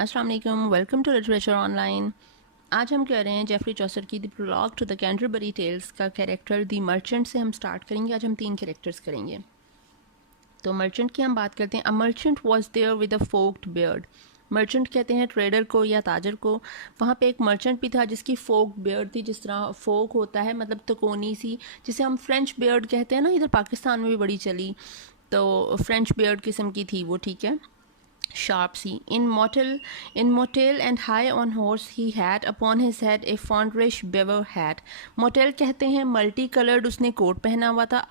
अस्सलाम वालेकुम, welcome to literature online. आज हम कह रहे हैं जेफरी चॉसर की the prologue to the Canterbury tales का कैरेक्टर द मर्चेंट से हम स्टार्ट करेंगे। आज हम 3 कैरेक्टर्स करेंगे। तो मर्चेंट की हम बात करते हैं। A merchant was there with a forked beard. Merchant कहते हैं ट्रेडर को या ताजर को। वहाँ पे एक मर्चेंट भी था जिसकी फोक बियर्ड थी, जिस तरह फोक होता है मतलब तकोनी सी, जिसे हम फ्रेंच बियर्ड कहते हैं ना, इधर पाकिस्तान में भी बड़ी चली। तो फ्रेंच बियर्ड किस्म की थी वो, ठीक है, sharp sea. In motel and high on horse, he had upon his head a fondrish beaver hat. Motel कहते हैं मल्टी कलर्ड, उसने कोट पहना हुआ था।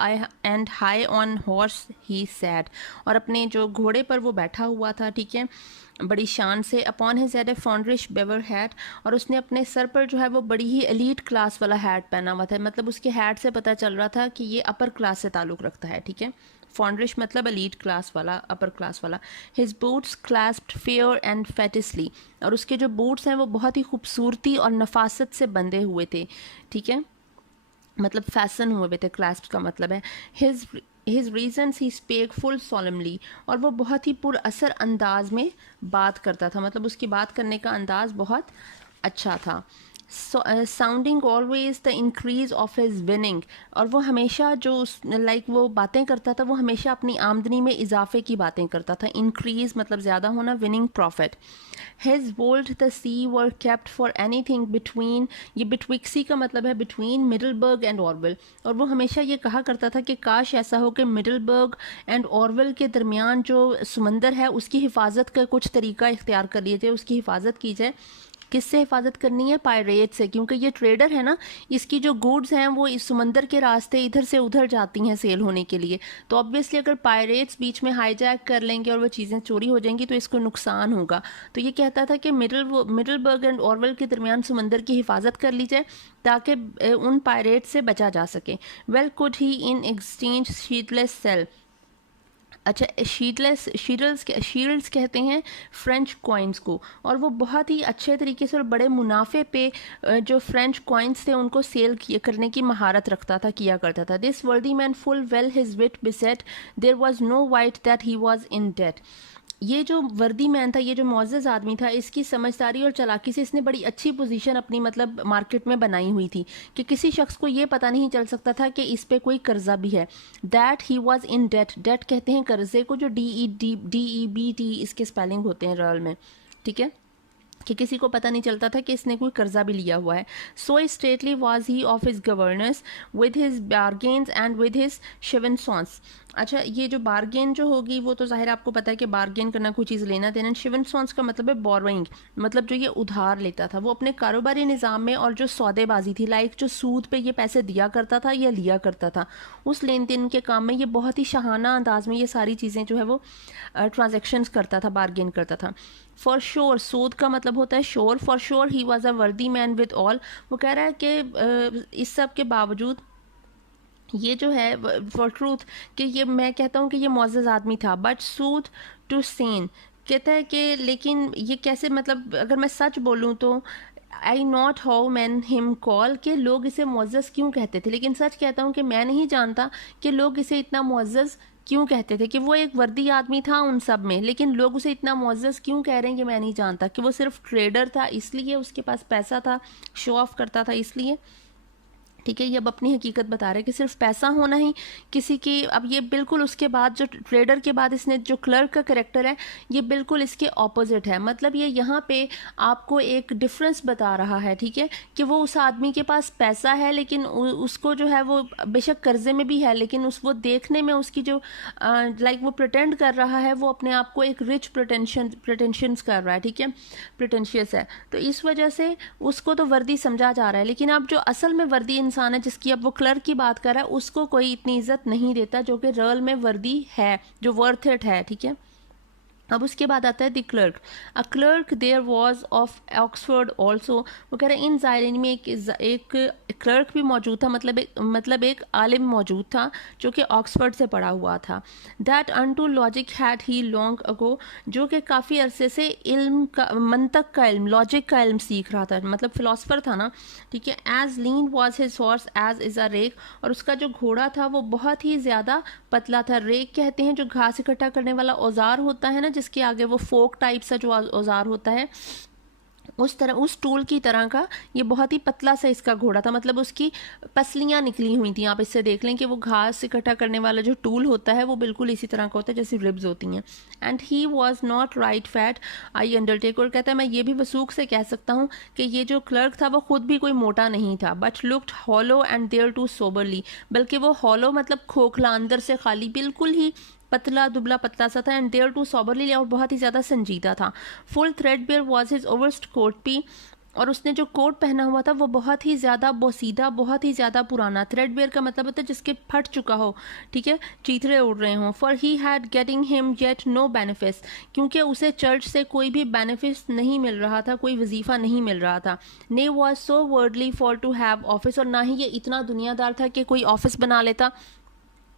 And high on horse he sad, और अपने जो घोड़े पर वो बैठा हुआ था, ठीक है, बड़ी शान से। अपॉन हिज हेड ए फॉन्ड्रिश बेवर हैट, और उसने अपने सर पर जो है वो बड़ी ही एलीट क्लास वाला हैट पहना हुआ था। मतलब उसके हैट से पता चल रहा था कि ये अपर क्लास से ताल्लुक़ रखता है, ठीक है। फॉन्ड्रिश मतलब एलीट क्लास वाला, अपर क्लास वाला। हिज बूट्स क्लैस्प्ड फेयर एंड फैटिसली, और उसके जो बूट्स हैं वो बहुत ही खूबसूरती और नफासत से बंधे हुए थे, ठीक है, मतलब फैसन हुए हुए थे। क्लैस्प का मतलब है हिज रीजन्स ही स्पेक फुल सॉलमली, और वो बहुत ही पुरअसर अंदाज में बात करता था, मतलब उसकी बात करने का अंदाज बहुत अच्छा था। Sounding always the increase of his winning, और वो हमेशा जो वो बातें करता था, वो हमेशा अपनी आमदनी में इजाफे की बातें करता था। इंक्रीज मतलब ज़्यादा होना, winning profit. His would the sea were kept for any thing between, ये बिटविक्सी का मतलब है बिटवीन मिडलबर्ग एंड ऑरवेल, और वो हमेशा ये कहा करता था कि काश ऐसा हो कि मिडलबर्ग एंड ऑरवेल के दरमियान जो समंदर है उसकी हिफाजत का कुछ तरीका इख्तियार कर लिए जाए, उसकी हिफाजत की जाए। किससे हिफाजत करनी है? पायरेट से, क्योंकि ये ट्रेडर है ना, इसकी जो गुड्स हैं वो इस समंदर के रास्ते इधर से उधर जाती हैं सेल होने के लिए। तो ऑब्वियसली अगर पायरेट्स बीच में हाईजैक कर लेंगे और वो चीज़ें चोरी हो जाएंगी तो इसको नुकसान होगा। तो ये कहता था कि मिडलबर्ग एंड ऑरवेल के दरमियान समंदर की हिफाजत कर ली जाए ताकि उन पायरेट से बचा जा सके। Well could he in exchange shields sell, अच्छा, शील्ड्स कहते हैं फ्रेंच कॉइन्स को, और वो बहुत ही अच्छे तरीके से और बड़े मुनाफे पे जो फ्रेंच कॉइन्स थे उनको सेल करने की महारत रखता था, किया करता था। This worthy man full well his wit bisette, there was no wight that he was in debt. ये जो वर्दी मैन था, ये जो मुअज़्ज़ज़ आदमी था, इसकी समझदारी और चालाकी से इसने बड़ी अच्छी पोजीशन अपनी मतलब मार्केट में बनाई हुई थी कि किसी शख्स को ये पता नहीं चल सकता था कि इस पे कोई कर्जा भी है। That he was in debt, debt कहते हैं कर्जे को, जो DEBT इसके स्पेलिंग होते हैं रॉयल में, ठीक है, कि किसी को पता नहीं चलता था कि इसने कोई कर्जा भी लिया हुआ है। So stately was he of his governance with his bargains and with his chevisance. अच्छा, ये जो बार्गेन जो होगी वो तो ज़ाहिर आपको पता है कि बार्गेन करना, कोई चीज़ लेना देना। शिवनसॉन्स का मतलब है बोरोइंग, मतलब जो ये उधार लेता था वो अपने कारोबारी निज़ाम में, और जो सौदेबाजी थी, लाइक जो सूद पे ये पैसे दिया करता था या लिया करता था, उस लेन देन के काम में ये बहुत ही शाहाना अंदाज में ये सारी चीज़ें जो है वो ट्रांजेक्शन्स करता था, बार्गेन करता था। फॉर श्योर, सूद का मतलब होता है sure. For sure he was a वर्दी मैन विद ऑल, वो कह रहा है कि इस सब के बावजूद ये जो है फॉर ट्रूथ, कि ये मैं कहता हूँ कि ये मुअज़्ज़ज़ आदमी था। बट सूद टू सेन, कहता है कि लेकिन ये कैसे, मतलब अगर मैं सच बोलूँ तो I not how men him call, के लोग इसे मुअज़्ज़ज़ क्यों कहते थे, लेकिन सच कहता हूँ कि मैं नहीं जानता कि लोग इसे इतना मुअज़्ज़ज़ क्यों कहते थे। कि वो एक वर्दी आदमी था उन सब में, लेकिन लोग उसे इतना मुअज़्ज़ज़ क्यों कह रहे हैं कि मैं नहीं जानता। कि वो सिर्फ ट्रेडर था इसलिए, उसके पास पैसा था, शो ऑफ करता था इसलिए, ठीक है। ये अब अपनी हकीकत बता रहे हैं कि सिर्फ पैसा होना ही किसी की, अब ये बिल्कुल उसके बाद जो ट्रेडर के बाद इसने जो क्लर्क का करेक्टर है ये बिल्कुल इसके ऑपोजिट है। मतलब ये यहाँ पे आपको एक डिफरेंस बता रहा है, ठीक है, कि वो उस आदमी के पास पैसा है लेकिन उसको जो है वो बेशक कर्जे में भी है, लेकिन वो देखने में उसकी जो वो प्रिटेंड कर रहा है, वो अपने आप को एक रिच प्रिटेंशंस कर रहा है, ठीक है, प्रिटेंशियस है। तो इस वजह से उसको तो वर्दी समझा जा रहा है, लेकिन अब जो असल में वर्दी इंसान है, जिसकी अब वो क्लर्क की बात कर रहा है, उसको कोई इतनी इज्जत नहीं देता जो कि रॉयल में वर्दी है, जो वर्थ इट है, ठीक है। अब उसके बाद आता है the clerk. A clerk there was of Oxford also, वो कह रहे हैं इन ज़ायरीन में एक क्लर्क भी मौजूद था, मतलब एक आलिम मौजूद था जो कि ऑक्सफोर्ड से पढ़ा हुआ था। That unto logic had he long ago, जो कि काफ़ी अरसे से इल्म का, मंतक का इल्म, लॉजिक का इल्म सीख रहा था, मतलब फिलोसफर था ना, ठीक है। As lean was his horse as is a rake, और उसका जो घोड़ा था वो बहुत ही ज़्यादा पतला था। रेक कहते हैं जो घास इकट्ठा करने वाला औजार होता है ना, जिसके आगे वो फोक टाइप सा जो औजार होता है उस तरह, उस टूल की तरह का ये बहुत ही पतला सा इसका घोड़ा था, मतलब उसकी पसलियाँ निकली हुई थी। आप इससे देख लें कि वो घास इकट्ठा करने वाला जो टूल होता है वो बिल्कुल इसी तरह का होता है जैसे रिब्स होती हैं। And he was not right fat I undertake, और कहता है मैं ये भी वसूख से कह सकता हूँ कि ये जो क्लर्क था वो खुद भी कोई मोटा नहीं था, but looked hollow and there to soberly, बल्कि वो हॉलो मतलब खोखला, अंदर से खाली, बिल्कुल ही पतला दुबला पतला सा था। एंड देयर टू सॉबरली, और बहुत ही ज़्यादा संजीदा था। Full threadbare was his overest courtepy, और उसने जो कोट पहना हुआ था वो बहुत ही ज़्यादा बोसीदा, बहुत ही ज़्यादा पुराना। थ्रेडबेयर का मतलब होता है जिसके फट चुका हो, ठीक है, चीथड़े उड़ रहे हों। For he had getting him yet no benefits, क्योंकि उसे चर्च से कोई भी बेनिफिट्स नहीं मिल रहा था, कोई वजीफ़ा नहीं मिल रहा था। ने was so worldly for to have office, और ना ही ये इतना दुनियादार था कि कोई ऑफिस बना लेता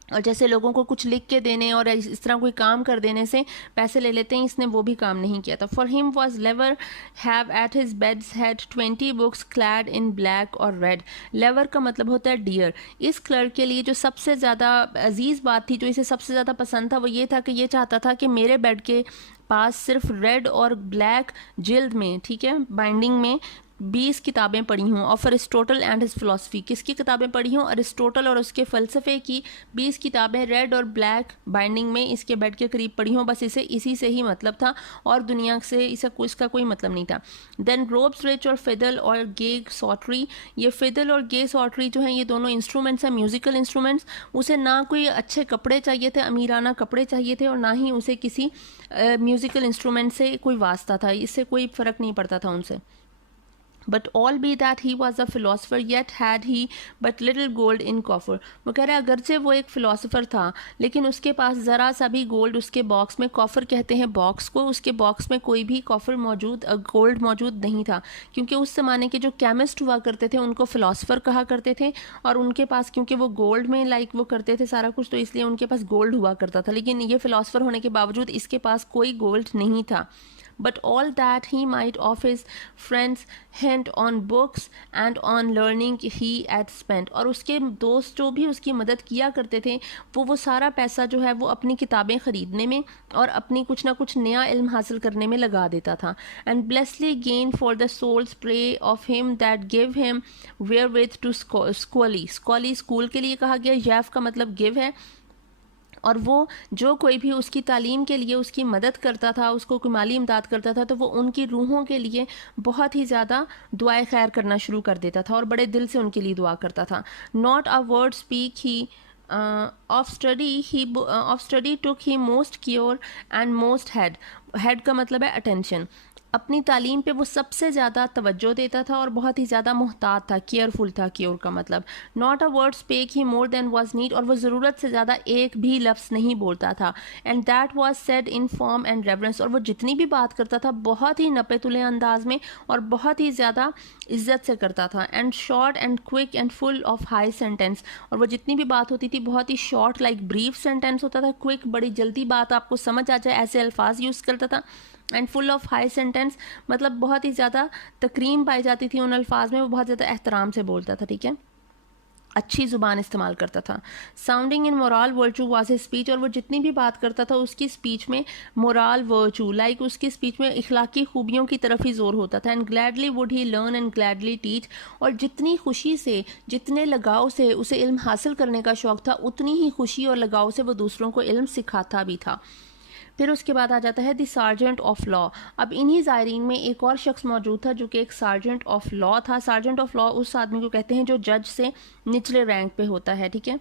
और जैसे लोगों को कुछ लिख के देने और इस तरह कोई काम कर देने से पैसे ले लेते हैं, इसने वो भी काम नहीं किया था। For him was lever have at his beds head 20 books clad in black और रेड। लेवर का मतलब होता है डियर। इस क्लर्क के लिए जो सबसे ज़्यादा अजीज़ बात थी, जो इसे सबसे ज़्यादा पसंद था, वो ये था कि ये चाहता था कि मेरे बेड के पास सिर्फ रेड और ब्लैक जिल्द में, ठीक है, बाइंडिंग में 20 किताबें पढ़ी हूँ। Of Aristotle and his philosophy, किसकी किताबें पढ़ी हूँ? अरिस्टोटल और उसके फ़लसफ़े की 20 किताबें रेड और ब्लैक बाइंडिंग में इसके बेड के करीब पढ़ी हूँ। बस इसे इसी से ही मतलब था और दुनिया से इसका कोई मतलब नहीं था। देन रोब्स रिच और फिदल और गे सॉटरी, ये फिदल और गे सॉटरी जो हैं ये दोनों इंस्ट्रूमेंट्स हैं, म्यूज़िकल इंस्ट्रूमेंट्स। उसे ना कोई अच्छे कपड़े चाहिए थे, अमीराना कपड़े चाहिए थे, और ना ही उसे किसी म्यूज़िकल इंस्ट्रूमेंट से कोई वास्ता था, इससे कोई फ़र्क नहीं पड़ता था उनसे। But all be that he was a philosopher, yet had he but little gold in coffer. वो कह रहा है अगरचे वो एक फ़िलासफ़र था लेकिन उसके पास ज़रा सा भी गोल्ड उसके बॉक्स में, कॉफ़र कहते हैं बॉक्स को, उसके बॉक्स में कोई भी कॉफ़र मौजूद, गोल्ड मौजूद नहीं था। क्योंकि उस ज़माने के जो केमिस्ट हुआ करते थे उनको फ़िलासफ़र कहा करते थे, और उनके पास क्योंकि वो गोल्ड में लाइक वो करते थे सारा कुछ, तो इसलिए उनके पास गोल्ड हुआ करता था। लेकिन ये फ़िलासफ़र होने के बावजूद इसके पास कोई गोल्ड नहीं था। But all that he might of his friends hint on books and on learning he had spent, और उसके दोस्त जो भी उसकी मदद किया करते थे वो सारा पैसा जो है वो अपनी किताबें ख़रीदने में और अपनी कुछ ना कुछ नया इल्म हासिल करने में लगा देता था। And blessedly gain for the soul's prey of him that give him wherewith to squally, squally school के लिए कहा गया, जैफ का मतलब गिव है, और वो जो कोई भी उसकी तालीम के लिए उसकी मदद करता था, उसको कोई माली इमदाद करता था, तो वो उनकी रूहों के लिए बहुत ही ज़्यादा दुआए खैर करना शुरू कर देता था और बड़े दिल से उनके लिए दुआ करता था। Not a word speak he of study took he most cure and most head का मतलब है अटेंशन। अपनी तालीम पे वो सबसे ज़्यादा तवज्जो देता था और बहुत ही ज़्यादा मोहतात था, केयरफुल था, क्योर का मतलब। Not a word spake he more than was need, और वो ज़रूरत से ज़्यादा एक भी लफ्ज़ नहीं बोलता था। And that was said in form and reverence, और वो जितनी भी बात करता था बहुत ही नपे तुले अंदाज में और बहुत ही ज़्यादा इज्जत से करता था। And short and quick and full of high sentence, और वो जितनी भी बात होती थी बहुत ही शॉर्ट लाइक ब्रीफ सेंटेंस होता था, क्विक बड़ी जल्दी बात आपको समझ आ जाए ऐसे अल्फाज यूज़ करता था। And full of high sentence मतलब बहुत ही ज़्यादा तकरीम पाई जाती थी उन अल्फाज में, वो बहुत ज़्यादा एहतराम से बोलता था, ठीक है, अच्छी ज़ुबान इस्तेमाल करता था। Sounding in moral virtue was his speech, और वो जितनी भी बात करता था उसकी स्पीच में मोरल वर्चू लाइक उसकी स्पीच में इखलाकी खूबियों की तरफ ही जोर होता था। And gladly would he learn and gladly teach, और जितनी खुशी से, जितने लगाव से उसे इल्म हासिल करने का शौक़ था, उतनी ही खुशी और लगाव से वो दूसरों को इल्म सिखाता भी था। फिर उसके बाद आ जाता है द सार्जेंट ऑफ लॉ। अब इन्हीं ज़ायरीन में एक और शख्स मौजूद था जो कि एक सार्जेंट ऑफ लॉ था। सार्जेंट ऑफ लॉ उस आदमी को कहते हैं जो जज से निचले रैंक पे होता है, ठीक है,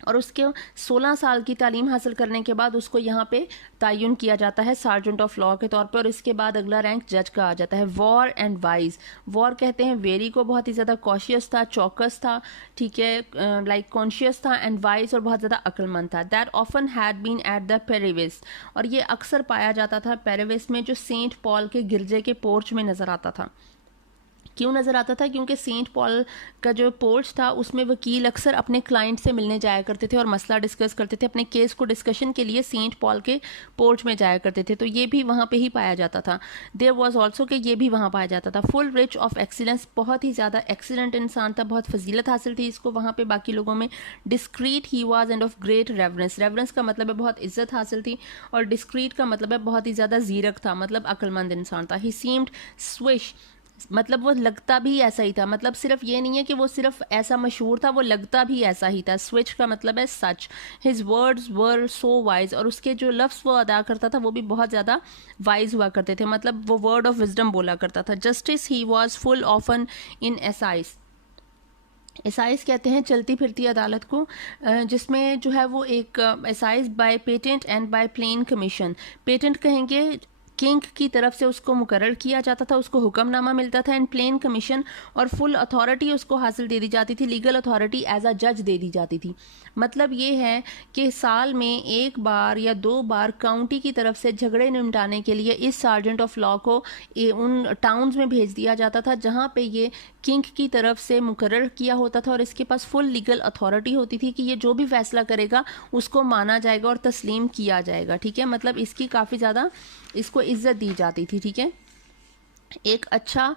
और उसके 16 साल की तालीम हासिल करने के बाद उसको यहाँ पे तयन किया जाता है सार्जेंट ऑफ लॉ के तौर पे, और इसके बाद अगला रैंक जज का आ जाता है। वॉर एंड वाइज, वॉर कहते हैं वेरी को, बहुत ही ज़्यादा कॉशियस था, चौकस था, ठीक है, लाइक कॉन्शियस था, एंड वाइज और बहुत ज़्यादा अक्लमंद था। That often had been at the parvis, और ये अक्सर पाया जाता था पेरिविस में जो सेंट पॉल के गिरजे के पोर्च में नज़र आता था, क्यों नज़र आता था? क्योंकि सेंट पॉल का जो पोर्च था उसमें वकील अक्सर अपने क्लाइंट से मिलने जाया करते थे और मसला डिस्कस करते थे, अपने केस को डिस्कशन के लिए सेंट पॉल के पोर्च में जाया करते थे, तो ये भी वहाँ पे ही पाया जाता था। देयर वॉज ऑल्सो कि ये भी वहाँ पाया जाता था। फुल रिच ऑफ एक्सीलेंस, बहुत ही ज़्यादा एक्सीलेंट इंसान था, बहुत फजीलत हासिल थी इसको वहाँ पे बाकी लोगों में। Discrete he was end of great reverence, reverence का मतलब है बहुत इज्जत हासिल थी, और डिस्क्रीट का मतलब है बहुत ही ज़्यादा जीरक था, मतलब अक्लमंद इंसान था। ही सीम्ड स्विश, मतलब वो लगता भी ऐसा ही था, मतलब सिर्फ ये नहीं है कि वो सिर्फ ऐसा मशहूर था, वो लगता भी ऐसा ही था। स्विच का मतलब है सच। His words were so wise, और उसके जो लफ्ज़ वो अदा करता था वो भी बहुत ज़्यादा वाइज हुआ करते थे, मतलब वो वर्ड ऑफ विजडम बोला करता था। Justice he was full often in assize, assize कहते हैं चलती फिरती अदालत को, जिसमें जो है वो एक assize by patent and by plain commission, patent कहेंगे किंग की तरफ से उसको मुकर्रर किया जाता था, उसको हुक्मनामा मिलता था, एंड प्लेन कमीशन, और फुल अथॉरिटी उसको हासिल दे दी जाती थी, लीगल अथॉरिटी एज अ जज दे दी जाती थी। मतलब ये है कि साल में एक बार या 2 बार काउंटी की तरफ से झगड़े निपटाने के लिए इस सार्जेंट ऑफ लॉ को उन टाउन्स में भेज दिया जाता था जहाँ पे ये किंग की तरफ से मुकर्रर किया होता था, और इसके पास फुल लीगल अथॉरिटी होती थी कि ये जो भी फैसला करेगा उसको माना जाएगा और तस्लीम किया जाएगा। ठीक है, मतलब इसकी काफ़ी ज़्यादा इसको इज्जत दी जाती थी। ठीक है, एक अच्छा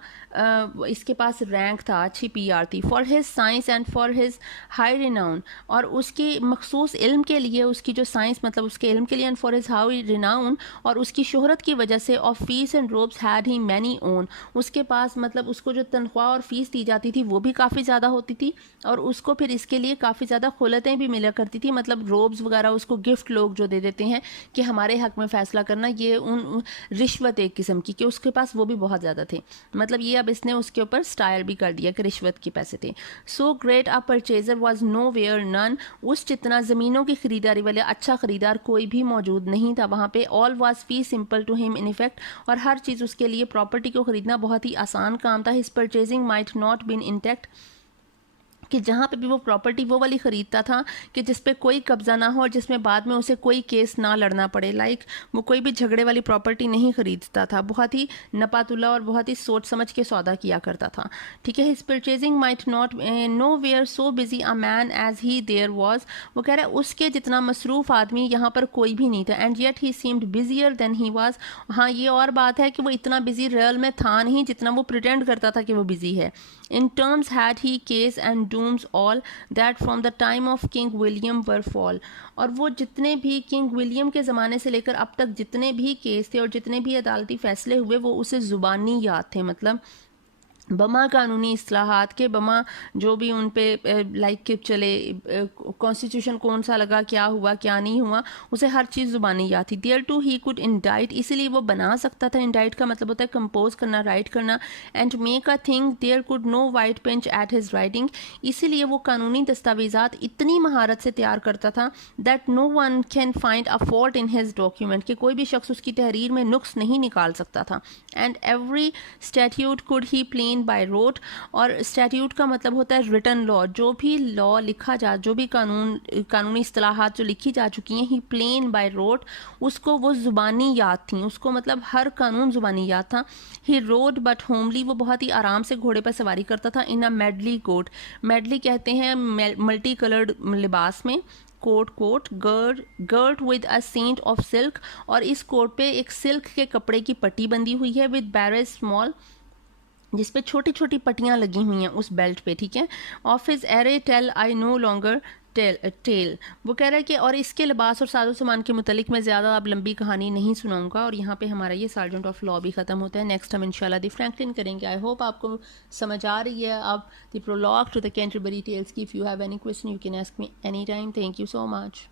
इसके पास रैंक था, अच्छी पीआर थी। For his science and for his high renown, और उसके मखसूस इल्म के लिए, उसकी जो साइंस मतलब उसके इल्म के लिए, and for his high renown, और उसकी शोहरत की वजह से, of fees and ropes had he many own, उसके पास मतलब उसको जो तनख्वाह और फीस दी जाती थी वो भी काफ़ी ज़्यादा होती थी, और उसको फिर इसके लिए काफ़ी ज़्यादा खुलतें भी मिला करती थी, मतलब रोब्स वगैरह उसको गिफ्ट लोग जो दे देते हैं कि हमारे हक में फ़ैसला करना, ये उन रिश्वत एक किस्म की, कि उसके पास वो भी बहुत ज़्यादा थे। मतलब ये अब इसने उसके ऊपर स्टाइल भी कर दिया कि रिश्वत के पैसे थे। So great a purchaser was no where none, उस जितना ज़मीनों की खरीदारी वाले अच्छा खरीदार कोई भी मौजूद नहीं था वहाँ पे। All was fee simple to him in effect, और हर चीज़ उसके लिए प्रॉपर्टी को खरीदना बहुत ही आसान काम था। His purchasing might not been intact, कि जहाँ पे भी वो प्रॉपर्टी वो वाली ख़रीदता था कि जिस पे कोई कब्ज़ा ना हो और जिसमें बाद में उसे कोई केस ना लड़ना पड़े, लाइक वो कोई भी झगड़े वाली प्रॉपर्टी नहीं ख़रीदता था, बहुत ही नपातुला और बहुत ही सोच समझ के सौदा किया करता था। ठीक है, his purchasing might not no where so busy a man as he there was, वो कह रहा है उसके जितना मसरूफ़ आदमी यहाँ पर कोई भी नहीं था। And yet he seemed busier than he was, हाँ ये और बात है कि वो इतना बिजी रियल में था नहीं जितना वो प्रिटेंड करता था कि वो बिजी है। In terms had he case and dooms all that from the time of king William were fall, और वो जितने भी किंग विलियम के ज़माने से लेकर अब तक जितने भी केस थे और जितने भी अदालती फैसले हुए वो उसे ज़ुबानी याद थे, मतलब बमा कानूनी इस्लाहात के, बमा जो भी उन पे लाइक के चले, कॉन्स्टिट्यूशन कौन सा लगा, क्या हुआ क्या नहीं हुआ, उसे हर चीज़ ज़ुबानी याद थी। देयर टू ही कुड इंडाइट, इसीलिए वो बना सकता था, इंडाइट का मतलब होता है कंपोज करना, राइट करना, and make a thing, there could no wight pinch at his writing, इसीलिए वो कानूनी दस्तावेज़ात इतनी महारत से तैयार करता था that no one can find a fault in his document, कि कोई भी शख्स उसकी तहरीर में नुक्स नहीं निकाल सकता था। And every statute could he plain by rote, और स्टैट्यूट का मतलब होता है रिटन लॉ, जो भी लॉ लिखा जा, जो भी कानूनी इस्तिलाहात जो लिखी जा चुकी हैं, ही प्लेन बाय रोट, उसको वो ज़ुबानी याद थी, उसको मतलब हर कानून ज़ुबानी याद था। ही रोड बट होमली, वो बहुत ही आराम से घोड़े पर सवारी करता था। In a medley coat, medley कहते हैं मल्टी कलर्ड लिबास में, coat girt with a ceint of silk, और इस कोट पे एक सिल्क के कपड़े की पट्टी बंधी हुई है, विद बैरल स्मॉल, जिसपे छोटी छोटी पट्टियाँ लगी हुई हैं उस बेल्ट पे। ठीक है, of his array tell I no longer tale, वो कह रहा है कि और इसके लिबास और साजो सामान के मुतलिक मैं ज़्यादा अब लंबी कहानी नहीं सुनाऊंगा, और यहाँ पे हमारा ये सार्जेंट ऑफ लॉ भी ख़त्म होता है। नेक्स्ट हम इंशाल्लाह द फ्रैंकलिन करेंगे। आई होप आपको समझ आ रही है अब the prologue to the Canterbury Tales की। If you have any question you can ask me any time. Thank you so much.